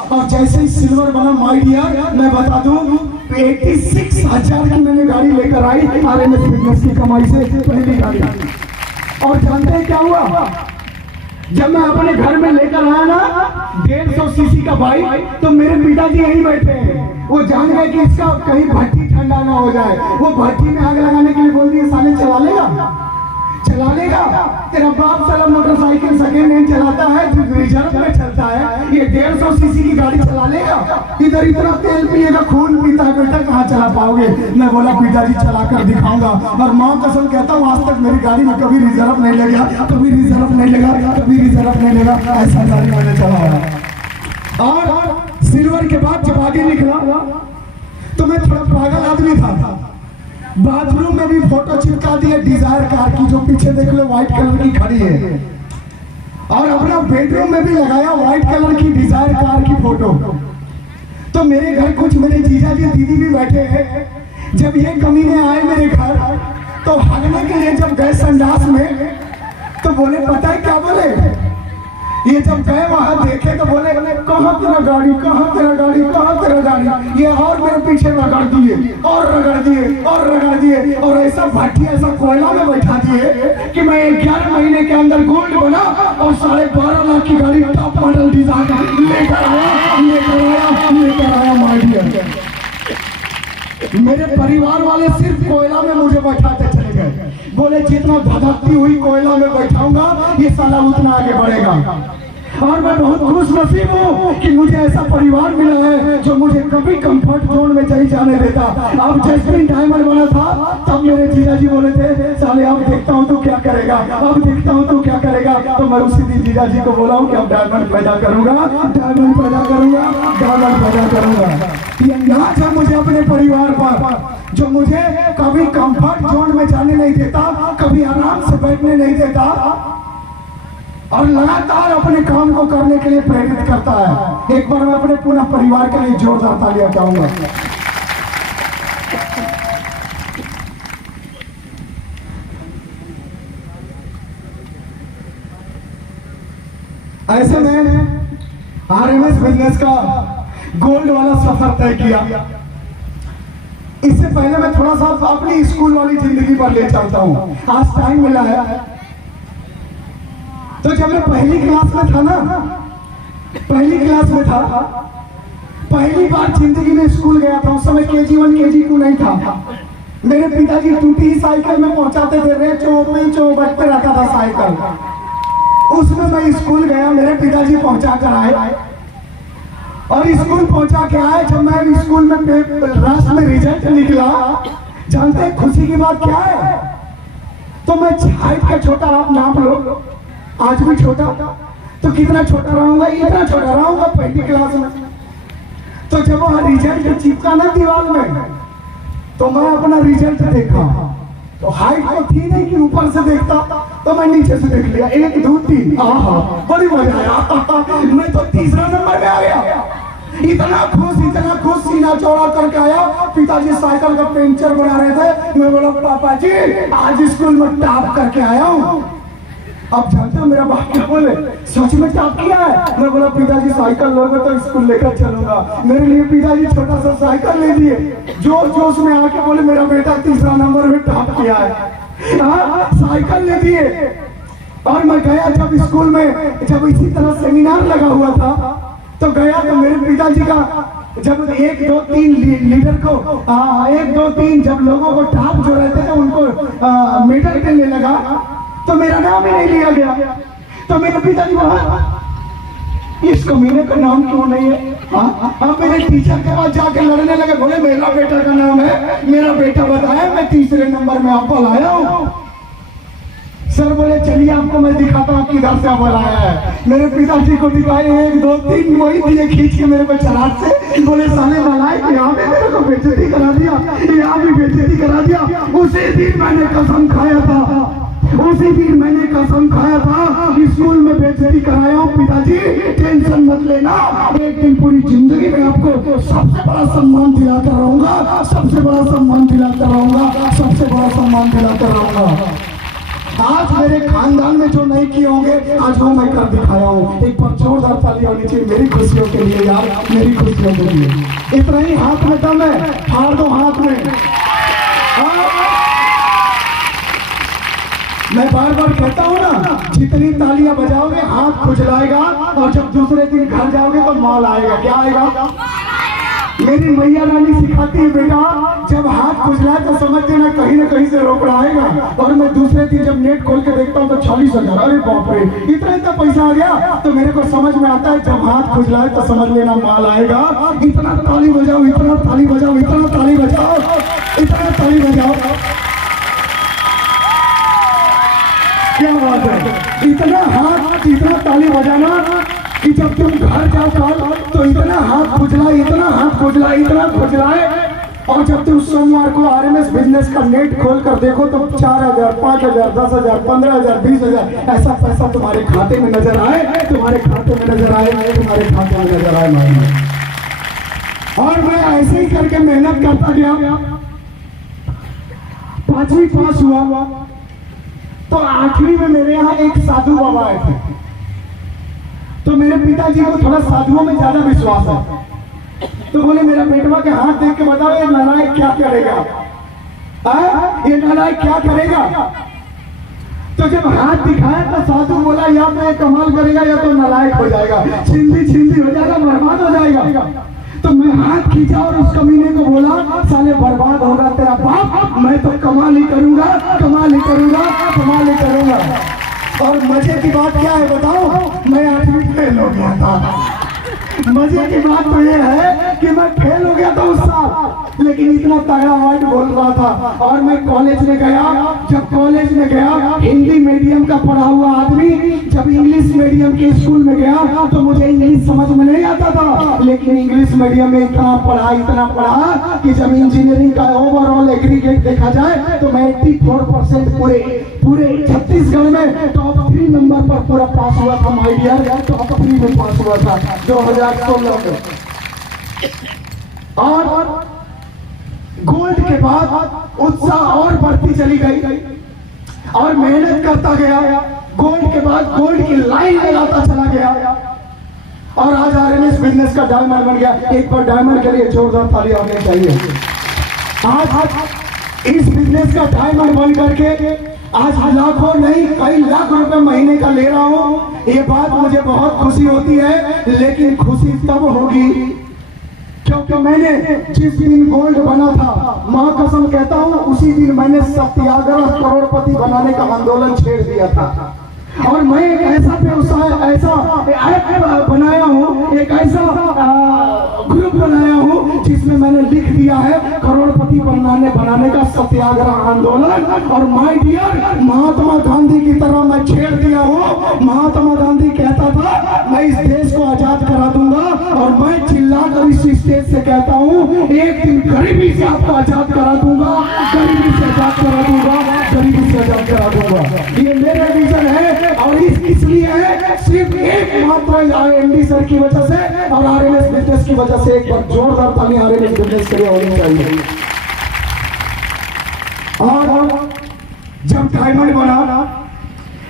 और जैसे ही सिल्वर बना माय डियर, मैं बता दूं 86,000 की मैंने गाड़ी लेकर आई RMS फिटनेस की कमाई से, पहली गाड़ी। और जानते हैं क्या हुआ? जब मैं अपने घर में लेकर आया ना 150 सीसी का बाइक, तो मेरे पिताजी यहीं बैठे हैं। वो जान गए कि इसका कहीं भट्टी ठंडा ना हो जाए। वो भट्टी में आग लगाने के लिए बोल दिए, साले चला लेगा, चला लेगा। तेरा बाप साला मोटरसाइकिल सेकेंड हैंड चलाता है, रिजर्व में चलता है, ये 150 सीसी की गाड़ी चला लेगा? इधर इतना तेल पिएगा, खून पीता है, बेटा कहाँ चला पाओगे? मैं बोला पिताजी चला कर दिखाऊंगा। और माँ कसम कहता हूँ, आज तक मेरी गाड़ी में कभी रिजर्व नहीं लगा, कभी रिजर्व नहीं लगा, कभी रिजर्व नहीं लगा। ऐसा गाड़ी मैंने चलाया। और सिल्वर के बाद जब आगे निकला तो मैं थोड़ा पागल आदमी था। बाथरूम में भी फोटो चिपका दिया डिजायर कार की, जो पीछे देख लो व्हाइट कलर की खड़ी है। और अपना बेडरूम में भी लगाया व्हाइट कलर की डिजायर कार की फोटो। तो मेरे घर कुछ मेरे जीजा जी दीदी भी बैठे हैं। जब ये कमीने आए मेरे घर, तो हगने के लिए जब गए संडास में, तो बोले पता है क्या बोले? ये जब गए वहां देखे तो बोले कहाँ तेरा गाड़ी, कहाँ तेरा गाड़ी, कहाँ तेरा गाड़ी? ये और मेरे पीछे रगड़ दिए और रगड़ दिए और रगड़ दिए, और ऐसा भट्टी ऐसा कोयला में बैठा दिए कि मैं 11 महीने के अंदर गोल्ड बना और 12.5 लाख की गाड़ी टॉप मॉडल डिजाइन लेकर आया माय डियर। मेरे परिवार वाले सिर्फ कोयला में मुझे बैठाते चले गए। बोले जितना धधकती हुई कोयला में बैठाऊंगा, ये साला उतना आगे बढ़ेगा। और मैं बहुत खुश नसीब हूँ कि मुझे ऐसा परिवार मिला है जो मुझे कभी कंफर्ट जोन में नहीं जाने देता। अब जैस्मिन डायमंड बना था, तब मेरे जीजा जी बोले थे साले अब देखता हूँ तू क्या करेगा, अब देखता हूँ तू क्या करेगा। तो मैं उसी दिन जीजा जी को बोला हूँ कि अब डायमंड पैदा करूंगा, डायमंड पैदा करूंगा, डायमंड पैदा करूंगा। ये नाच है मुझे अपने परिवार पर, जो मुझे कभी कंफर्ट जोन में जाने नहीं देता, कभी आराम से बैठने नहीं देता, और लगातार अपने काम को करने के लिए प्रेरित करता है। एक बार मैं अपने पूरा परिवार के लिए जोरदार तालियां चाहूंगा। ऐसे में RMS बिजनेस का गोल्ड वाला सफर तय किया। इससे पहले मैं थोड़ा सा अपनी स्कूल वाली जिंदगी पर ले चलता हूँ, आज टाइम मिला है। तो जब मैं पहली क्लास में था ना, पहली क्लास में था, पहली बार जिंदगी में स्कूल गया था। उस समय KG1 KG2 नहीं था। मेरे पिताजी टूटी ही साइकिल में पहुंचाते थे, रेचो बजते रहता था साइकिल। उसमें मैं स्कूल गया, मेरे पिताजी पहुंचा कर आए, और स्कूल पहुंचा के आए। जब मैं स्कूल में रात में रिजल्ट निकला, जानते हैं खुशी की बात क्या है? तो मैं हाइट का छोटा, आप नाप लो, आज भी छोटा, तो कितना छोटा रहूंगा? इतना छोटा रहूंगा पहली क्लास में। तो जब वहां रिजल्ट चिपका ना दीवार में, तो मैं अपना रिजल्ट देखा, तो हाइट तो थी नहीं कि ऊपर से देखता, तो मैं नीचे से देख लिया, 1 2 3, आहा बड़ी मजा आया। मैं तो तीसरा नंबर में आ गया। इतना खुश सीना चौड़ा करके आया। पिताजी साइकिल का पंचर बना रहे थे। मैं बोला पापा जी आज स्कूल में टॉप करके आया हूँ। अब जानते हो मेरा बाप क्या बोले, सच में टॉप किया है? मैं बोला पिताजी साइकिल लोगे तो स्कूल लेकर चलूंगा। मेरे लिए पिताजी छोटा सा साइकिल ले दिए। जोश में आके बोले मेरा बेटा तीसरा नंबर में टॉप किया है, साइकिल ले दिए। और मैं गया जब स्कूल में, जब इसी तरह सेमिनार लगा हुआ था, तो गया तो मेरे पिताजी का जब 1 2 3 लीडर को 1 2 3 जब लोगों को टॉप जो रहते थे उनको मेडल देने लगा, तो मेरा नाम ही नहीं लिया गया। तो मेरे पिताजी वहां, इस कमीने का नाम क्यों नहीं है? अब मेरे टीचर के पास जाके लड़ने लगे, बोले मेरा बेटा का नाम है, मेरा बेटा बताया, मैं तीसरे नंबर में आपको लाया हूँ। सर बोले चलिए आपको मैं दिखाता हूँ किधर से अव्वल आया है। मेरे पिताजी को दिखाए 1 2 3 वही दिए खींच के मेरे को चराट से। बोले साले नालायक, यहाँ पे मेरे को बेइज्जती करा दिया, यहाँ भी बेइज्जती करा दिया। उसी दिन मैंने कसम खाया था, उसी दिन मैंने कसम खाया था, स्कूल में बेइज्जती कराया हूँ। पिताजी टेंशन मत लेना, एक दिन पूरी जिंदगी में आपको सबसे बड़ा सम्मान दिलाता रहूंगा, सबसे बड़ा सम्मान दिलाता रहूंगा, सबसे बड़ा सम्मान दिलाता रहूंगा। आज मेरे खानदान में जो नहीं किए होंगे आज वो मैं कर दिखाया हूँ। एक बार जोरदार ताली होनी चाहिए मेरी खुशियों के लिए यार, मेरी खुशियों के लिए। इतना ही हाथ में दम है, फाड़ दो हाथ में। मैं बार बार कहता हूँ ना, जितनी तालियां बजाओगे हाथ खुजलाएगा, और जब दूसरे दिन घर जाओगे तो माल आएगा। क्या आएगा? मेरी मैया रानी सिखाती है बेटा, जब हाथ खुजलाए तो समझ देना कहीं ना कहीं से रोकड़ा आएगा। और मैं दूसरे दिन जब नेट खोल के देखता हूँ तो 40,000, अरे बाप रे इतना पैसा आ गया। तो मेरे को समझ में आता है जब हाथ खुजलाए तो समझ लेना माल आएगा। इतना ताली बजाओ, इतना ताली बजाओ, इतना ताली बजाओ, इतना ताली बजाओ। क्या बात है, इतना हाथ, इतना ताली बजाना कि जब तुम घर जाओ कल तो इतना हाथ खुजलाए, इतना हाथ खुजलाए, इतना खुजलाए। और जब तुम सोमवार को आरएमएस बिजनेस का नेट खोल कर देखो तो 4,000, 5,000, 10,000, 15,000, 20,000 ऐसा पैसा तुम्हारे खाते में नजर आए, तुम्हारे खाते में नजर आए, तुम्हारे खाते में नजर आए मालिक। और मैं ऐसे ही करके मेहनत करता गया। 5वीं पास हुआ तो 8वीं में मेरे यहाँ एक साधु बाबा आए थे। तो मेरे पिताजी को थोड़ा साधुओं में ज्यादा विश्वास है। तो बोले मेरा बेटवा के हाथ देख के बताओ ये नालायक क्या करेगा, ये नालायक क्या करेगा। तो जब हाथ दिखाया तो साधु बोला या तो ये कमाल करेगा या तो नालायक हो जाएगा, छिंदी हो जाएगा, बर्बाद हो जाएगा। तो मैं हाथ खींचा और उस कमीने को बोला साले बर्बाद होगा तेरा बाप, मैं तो कमाल ही करूंगा, कमाल ही करूंगा, कमाल ही करूंगा। और मजे की बात क्या है बताओ, मैं 8वीं फेल हो गया था। मजे की बात तो ये है कि मैं फेल हो गया था उस साल, लेकिन इतना तगड़ा वर्ड बोल रहा था। और मैं कॉलेज में गया, जब कॉलेज में गया हिंदी मीडियम का पढ़ा हुआ आदमी जब इंग्लिश मीडियम के स्कूल में गया तो मुझे इंग्लिश समझ में नहीं आता था। लेकिन इंग्लिश मीडियम में इतना पढ़ा कि जब इंजीनियरिंग का ओवरऑल एग्रीगेट देखा जाए तो मैं 84% पूरे छत्तीसगढ़ में टॉप 3 नंबर पर पूरा पास हुआ था। माय डियर, टॉप 3 में पास हुआ था 2016 में। और गोल्ड के बाद उत्साह और बढ़ती चली गई और मेहनत करता गया। गोल्ड के बाद गोल्ड की लाइन लगाता चला गया और आज आरएमएस बिजनेस का डायमंड बन गया। एक बार डायमंड के लिए जोरदार ताली होनी चाहिए। आज इस बिजनेस का डायमंड बन करके आज लाखों नहीं कई लाख रुपए महीने का ले रहा हूँ। ये बात मुझे बहुत खुशी होती है, लेकिन खुशी तब होगी क्योंकि मैंने जिस दिन गोल्ड बना था, मां कसम कहता हूँ उसी दिन मैंने सत्याग्रह करोड़पति बनाने का आंदोलन छेड़ दिया था। और मैं एक ऐसा ऐप बनाया हूँ, एक ऐसा ग्रुप बनाया हूँ जिसमें मैंने लिख दिया है करोड़पति बनाने का सत्याग्रह आंदोलन। और माय डियर, महात्मा गांधी की तरह मैं छेड़ दिया हूँ। महात्मा गांधी कहता था मैं इस देश को आजाद करा दूंगा, और मैं चिल्लाकर इस स्टेज से कहता हूँ एक दिन गरीबी से आपको आजाद करा दूंगा, गरीबी से आजाद करा दूंगा, गरीबी से आजाद करा दूंगा। ये मेरा विजन है और इसलिए है सिर्फ एकमात्र आरएमडी सर की वजह से और आरएमएस बिजनेस की वजह से। एक बार जोरदार ताली आरएमएस बिजनेस के लिए होनी चाहिए। और जब डायमंड बना